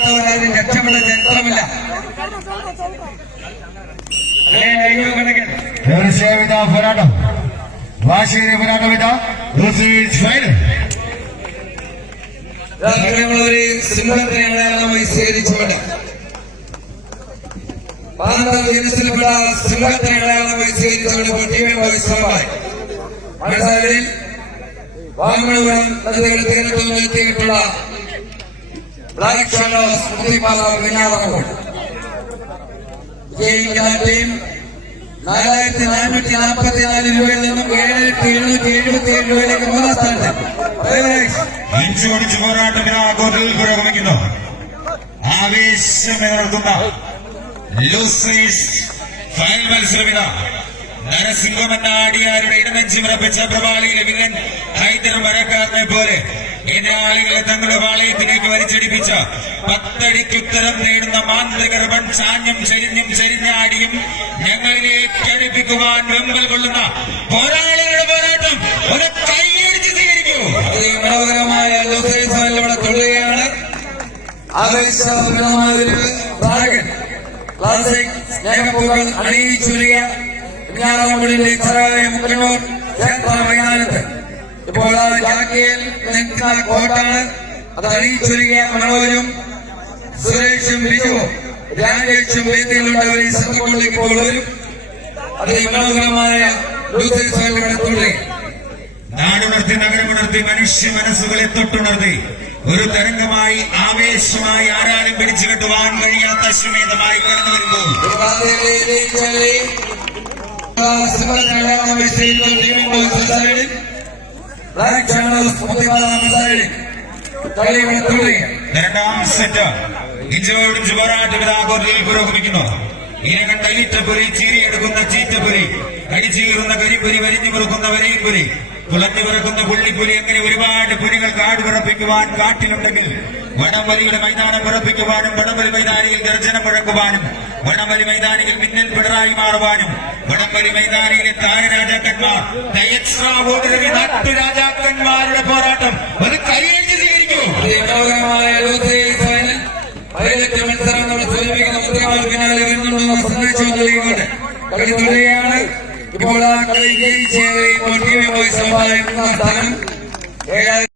രക്ഷപ്പെട്ടവരാരും രക്ഷപ്പെട്ട ചരിത്രമില്ല. തീർച്ചയായും പോരാട്ടം വാശിയേറിയ പോരാട്ടം ഒരു സിംഹത്തിനെ അടയാളമായി സ്വീകരിച്ചുകൊണ്ട് ജനസിൽപ്പെട്ട സിംഹത്തിനെ അടയാളമായി സ്വീകരിച്ചുകൊണ്ട് മത്സരത്തിൽ വാമനപുരം നദിയുടെ തീരത്തു നിന്നെത്തിയിട്ടുള്ള ബ്ലാക്ക് ഷാഡോസ് മുത്തിപ്പാല വിനാദങ്ങൾ വിജയിക്കുന്ന ടീം 4444 രൂപയിൽ നിന്നും 7777 രൂപയിലേക്ക് മൂന്നാം സ്ഥാനത്ത്. ഇഞ്ചോടിച്ച് പോരാട്ടം ആഘോഷത്തിൽ പുരോഗമിക്കുന്നു. ആവേശമുയർത്തുന്ന ലൂസേഴ്സ് ഫൈനൽ മത്സരമിത നരസിംഹം എന്ന ആടിയാരുടെ ഇടനെഞ്ചി വിറപ്പിച്ച പ്രവാളിയിലെ വില്ലൻ ഹൈദർ മരക്കാരനെ പോലെ എതിരാളികളെ തങ്ങളുടെ പാളയത്തിലേക്ക് വലിച്ചടിപ്പിച്ച 10 അടിക്കുത്തരം നേടുന്ന മാന്ത്രികർവൻ ചാഞ്ഞും ചെരിഞ്ഞാടിയും ഞങ്ങളിലേക്ക് അടുപ്പിക്കുവാൻ വെമ്പൽ കൊള്ളുന്ന പോരാളികളുടെ പോരാട്ടം ഒരു കൈയടിച്ച് സ്വീകരിക്കൂ. മനോഹരമായ ലൂസേഴ്സ് ഇവിടെ തുടരുകയാണ്. ആവേശപരമായൊരു ക്ലാസിക് സ്നേഹപ്പൂക്കൾ അണിയിച്ചുവരിക പിന്നാളമുള്ളിലെ ചെറായ മുക്കന്നൂർ ക്ഷേത്ര മൈതാനത്ത് ഇപ്പോൾ ജാക്കിയിൽ നിൽക്കുന്ന കോട്ടാണ്. അത് അണിയിച്ചുവരിക മനോജും സുരേഷും ബിജുവും രാജേഷും വേദിയിലുള്ളവരെ സംഘങ്ങളിലേക്ക് ഇപ്പോൾ വരും. അതിമനോഹരമായ ലൂസേഴ്സുകളുടെ തുടരുക. നാടുണർത്തി നഗരമുണർത്തി മനുഷ്യ മനസ്സുകളെ തൊട്ടുണർത്തി ഒരു തരംഗമായി ആവേശമായി ആരാലും പിടിച്ചു കെട്ടുവാൻ കഴിയാത്ത അശ്വമേധമായി കടന്നു വരുമ്പോൾ രണ്ടാം സെറ്റ് ഇഞ്ചോടിഞ്ച് പോരാട്ടം ആഘോഷത്തിൽ പുരോഗമിക്കുന്നു. ഇനി കണ്ട ഈറ്റപ്പുരി, ചീരിയെടുക്കുന്ന ചീറ്റപ്പുരി, കടിച്ചീറുന്ന കരിപ്പുരി, വരിഞ്ഞു മുറുക്കുന്ന വരയിൻപുരി, തുളഞ്ഞു പിറക്കുന്ന പുള്ളിപ്പുലി, അങ്ങനെ ഒരുപാട് പുലികൾ കാട് പിറപ്പിക്കുവാൻ കാട്ടിലുണ്ടെങ്കിൽ വടംവലിയുടെ മൈതാനം പിറപ്പിക്കുവാനും വടംവലി മൈതാനിയിൽ ഗർജനം മുഴക്കുവാനും വടംവലി മൈതാനിയിൽ മിന്നൽ പിണറായി മാറുവാനും വടംവലി മൈതാനിയിലെ താരരാജാക്കന്മാർ എക്സ്ട്രാ ഓർഡിനറി നാട്ടുരാജാക്കന്മാരുടെ പോരാട്ടം അത് കൈയടിച്ച് സ്വീകരിക്കൂ. മത്സരം നമ്മൾ സൂചിപ്പിക്കുന്ന മുദ്രമാർ പിന്നാലെ വരുന്നുണ്ടെന്ന സന്ദേശം നൽകിക്കൊണ്ട് കളി തുടരുകയാണ്. ഇപ്പോൾ ആ കളി ജയിച്ചേറെ ഇപ്പോൾ ടീം ബോയ്സ് സ്ഥാനം